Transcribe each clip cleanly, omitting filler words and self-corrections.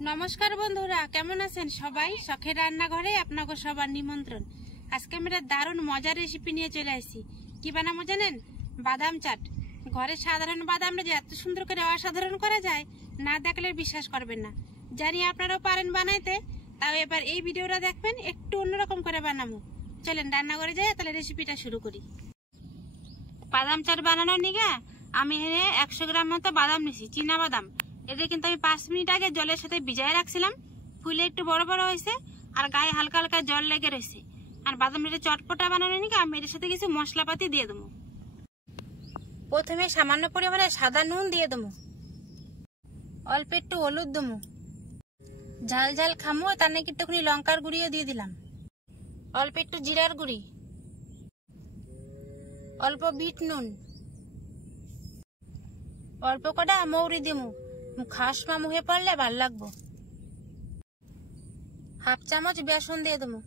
নমস্কার বন্ধুরা, কেমন আছেন সবাই? শখের রান্নাঘরে আপনাকে সবার নিমন্ত্রণ। আজকে আমরা দারুণ মজার রেসিপি নিয়ে চলে আসছি। কি বানাবো জানেন? বাদাম চাট। ঘরে সাধারণ বাদামটা যে এত সুন্দর করে অসাধারণ করা যায়, না দেখলে বিশ্বাস করবেন না। জানি আপনারাও পারেন বানাইতে, তাও এবার এই ভিডিওটা দেখবেন, একটু অন্যরকম করে বানাবো। চলেন রান্নাঘরে যাই, তাহলে রেসিপিটা শুরু করি। বাদাম চাট বানানোর নিগা আমি 100 গ্রাম মতো বাদাম নিছি, চীনা বাদাম। এটা কিন্তু আমি 5 মিনিট আগে জলের সাথে ভিজায় রাখছিলাম, ফুলে একটু বড় বড় হয়েছে আর গায়ে হালকা হালকা জল লেগে রয়েছে। আর বাদামটা চটপটা বানানোর নিগা আমি এর সাথে কিছু মশলাপাতি দিয়ে দেবো। প্রথমে সামান্য পরিমাণে সাদা নুন দিয়ে দেবো, অল্প একটু হলুদ দেবো, ঝাল ঝাল খামো তার নাকি একটুখানি লঙ্কার গুঁড়িও দিয়ে দিলাম, অল্প একটু জিরার গুঁড়ি, অল্প বিট নুন, অল্প কটা মৌরি দিমু, খাস মা মুহে পড়লে ভাল লাগবো। হাফ চামচ বেসন দিয়ে দেবো,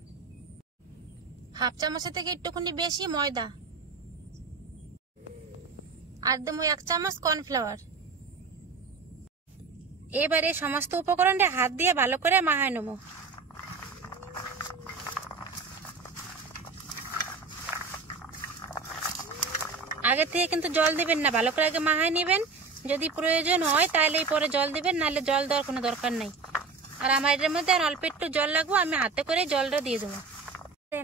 হাফ চামচের থেকে একটুখানি বেশি ময়দা, আর দেবো 1 চামচ কর্নফ্লাওয়ার। এবারে সমস্ত উপকরণটা হাত দিয়ে ভালো করে মাখায় নেবো। আগে থেকে কিন্তু জল দিবেন না, ভালো করে আগে মাখায় নেবেন। যদি প্রয়োজন হয় তাহলে পরে জল দিবেন, নাহলে জল দেওয়ার কোনো দরকার নাই। আর আমার এটার মধ্যে অল্প একটু জল লাগবো, আমি হাতে করে জলটা দিয়ে দেবো।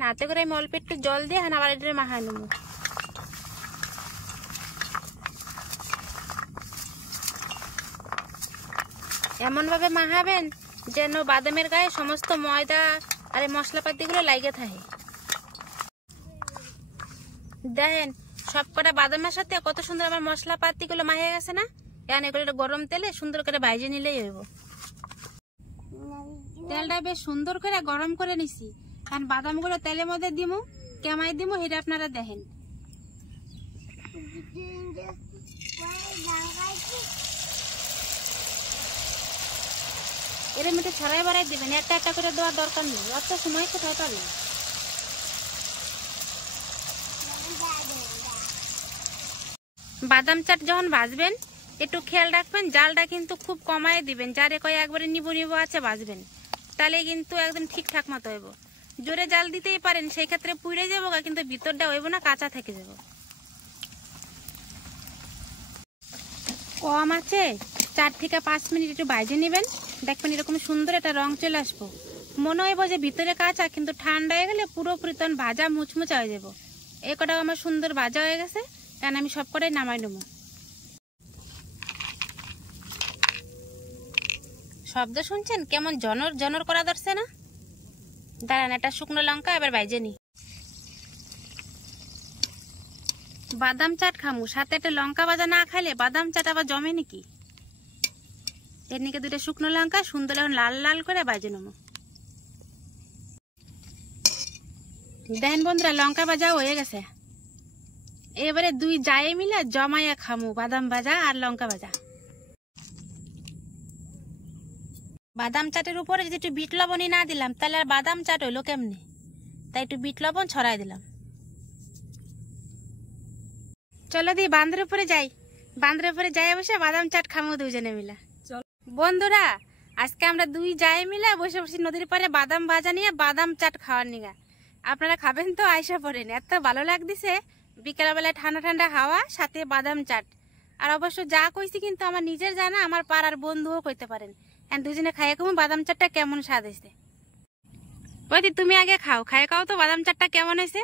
হাতে করে আমি অল্প একটু জল দিয়ে আবার এটা মাখায় নেবো। এমন ভাবে মাখাবেন যেন বাদামের গায়ে সমস্ত ময়দা আর মশলাপাতি গুলো লাগে থাকে। দেখেন সবকটা বাদামের সাথে কত সুন্দর আমার মশলাপাতি গুলো মাখিয়ে গেছে না? এখন এগুলো গরম তেলে সুন্দর করে ভাজে নিলেই হইব। তেলটা বেশ সুন্দর করে গরম করে নিছি, কারণ বাদাম গুলো তেলের মধ্যে দিমু, কেমাই দিমু এটা আপনারা দেখেন। এর মধ্যে ছড়াই বাড়াই দিবেন, একটা একটা করে দেওয়ার দরকার নেই, অত সময় কোথায় পাবেন। বাদাম চাট যখন ভাজবেন একটু খেয়াল রাখবেন, জালটা কিন্তু খুব কমায় দিবেন, যারে কয় একবারে নিবু নিবু আছে ভাজবেন, তাহলে কিন্তু একদম ঠিকঠাক মতো হইব। জোরে জাল দিতেই পারেন, সেই ক্ষেত্রে পুড়ে যাবো, কিন্তু ভিতরটা হইব না, কাঁচা থেকে যাব। কম আছে 4 থেকে 5 মিনিট একটু ভাজে নেবেন, দেখবেন এরকম সুন্দর একটা রং চলে আসবো। মনে হইব যে ভিতরে কাঁচা, কিন্তু ঠান্ডা হয়ে গেলে পুরোপুরি তখন ভাজা মুচমুচা হয়ে যাবো। এই কটাও আমার সুন্দর ভাজা হয়ে গেছে, কারণ আমি সব কটাই নামাই নেবো। শব্দ শুনছেন কেমন জনর জনর করা ধরছে না? দাঁড়ান, একটা শুকনো লঙ্কা এবার ভাজে নি। বাদাম চাট খামু, সাথে একটা লঙ্কা ভাজা না খাইলে বাদাম চাট আবার জমে নাকি? এর নিকে 2টা শুকনো লঙ্কা সুন্দর এখন লাল লাল করে ভাজে নেবো। দেখেন বন্ধুরা, লঙ্কা ভাজা হয়ে গেছে। এবারে 2 জায়ে মিলে জমাইয়া খামু, বাদাম ভাজা আর লঙ্কা ভাজা। বাদাম চাটের উপরে যদি একটু বিট লবণই না দিলাম তাহলে আর বাদাম চাট হইলো কেমনে? তাই একটু বিট লবণ ছড়াই দিলাম। চলো দি বান্দের উপরে যাই, বান্দের উপরে যাই বসে বাদাম চাট খামু দুজনে মিলে। বন্ধুরা, আজকে আমরা 2 জায়ে মিলে বসে বসে নদীর পাড়ে বাদাম ভাজা নিয়ে বাদাম চাট খাওয়ার নিগা। আপনারা খাবেন তো? আইসা পড়েন, এত ভালো লাগতেছে। বিকেলবেলায় ঠান্ডা ঠান্ডা হাওয়া, সাথে বাদাম চাট। আর অবশ্য যা কইছি কিন্তু আমার নিজের জানা, আমার পাড়ার বন্ধুও কইতে পারেন। দুজনে খাইয়ে কমু বাদাম চাটটা কেমন স্বাদ হয়েছে। ওই তুমি আগে খাও, খাইয়ে খাও তো বাদাম চাটটা কেমন হয়েছে।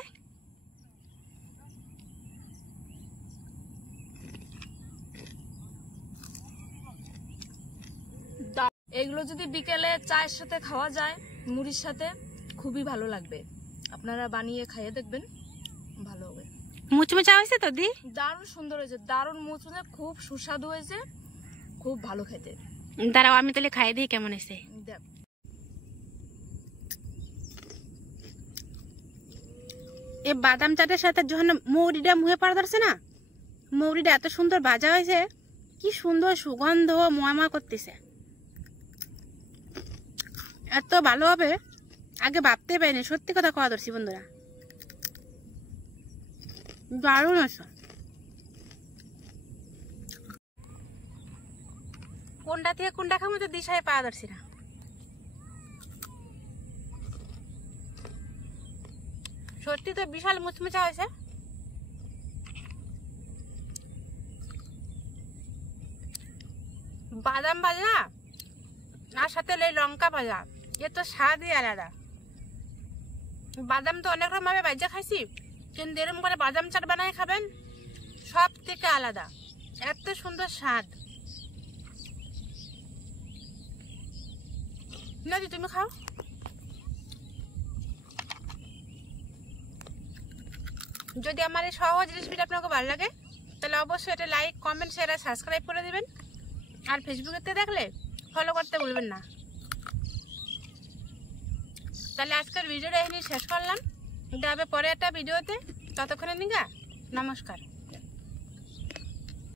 এগুলো যদি বিকেলে চায়ের সাথে খাওয়া যায়, মুড়ির সাথে, খুবই ভালো লাগবে। আপনারা বানিয়ে খাইয়ে দেখবেন, ভালো হবে। মুচমুচা হয়েছে তো দি? দারুণ সুন্দর হয়েছে, দারুণ মুচমুচে, খুব সুস্বাদু হয়েছে, খুব ভালো খেতে। দাঁড়াও আমি তাহলে খাইয়ে দিই কেমন হয়েছে। এই বাদাম চাটের সাথে যখন মৌরিটা মুহে পাড়া ধরছে না, মৌরিটা এত সুন্দর ভাজা হয়েছে, কি সুন্দর সুগন্ধ ময়মা করতেছে। এত ভালো হবে আগে ভাবতে পারিনি, সত্যি কথা খাওয়া ধরছি বন্ধুরা, দারুণ আছে। কোনটা থেকে কোনটা খাবো তো দিশায় পাওয়া যাচ্ছে না। সত্যি তো বিশাল মুচমুচা হয়েছে। বাদাম ভাজা আর সাথে লঙ্কা ভাজা, এ তো স্বাদই আলাদা। বাদাম তো অনেক রকম ভাবে ভাজা খাইছি, কিন্তু এরকম করে বাদাম চাট বানায় খাবেন, সব থেকে আলাদা, এত সুন্দর স্বাদ। নাকি তুমি খাও? যদি আমার এই সহজ রেসিপিটা আপনাকে ভালো লাগে তাহলে অবশ্যই এটা লাইক, কমেন্ট, শেয়ার আর সাবস্ক্রাইব করে দিবেন। আর ফেসবুকেতে দেখলে ফলো করতে ভুলবেন না। তাহলে আজকের ভিডিওটা এখানে শেষ করলাম, দেখা হবে পরে একটা ভিডিওতে। ততক্ষণে নিগা নমস্কার।